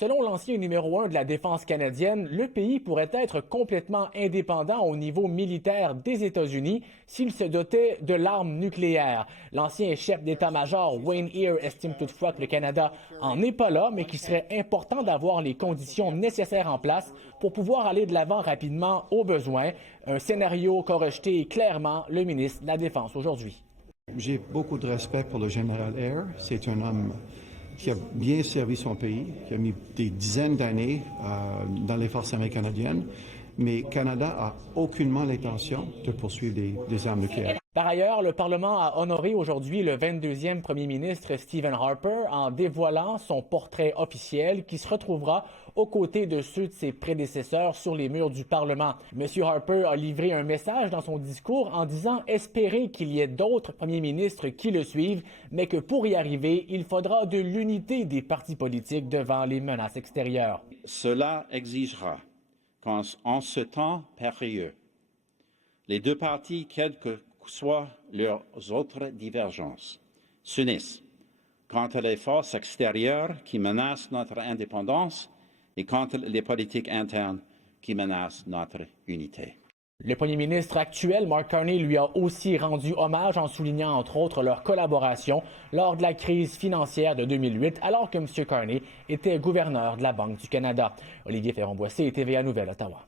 Selon l'ancien numéro 1 de la défense canadienne, le pays pourrait être complètement indépendant au niveau militaire des États-Unis s'il se dotait de l'arme nucléaire. L'ancien chef d'état-major Wayne Eyre estime toutefois que le Canada en est pas là, mais qu'il serait important d'avoir les conditions nécessaires en place pour pouvoir aller de l'avant rapidement au besoin. Un scénario qu'a rejeté clairement le ministre de la Défense aujourd'hui. J'ai beaucoup de respect pour le général Eyre. C'est un homme qui a bien servi son pays, qui a mis des dizaines d'années dans les forces armées canadiennes, mais Canada a aucunement l'intention de poursuivre des armes nucléaires. Par ailleurs, le Parlement a honoré aujourd'hui le 22e premier ministre Stephen Harper en dévoilant son portrait officiel qui se retrouvera aux côtés de ceux de ses prédécesseurs sur les murs du Parlement. M. Harper a livré un message dans son discours en disant espérer qu'il y ait d'autres premiers ministres qui le suivent, mais que pour y arriver, il faudra de l'unité des partis politiques devant les menaces extérieures. Cela exigera qu'en ce temps périlleux, les deux partis, quelles que soient leurs autres divergences, s'unissent contre les forces extérieures qui menacent notre indépendance et contre les politiques internes qui menacent notre unité. Le premier ministre actuel, Mark Carney, lui a aussi rendu hommage en soulignant entre autres leur collaboration lors de la crise financière de 2008, alors que M. Carney était gouverneur de la Banque du Canada. Olivier Ferron-Boissé, TVA Nouvelle, Ottawa.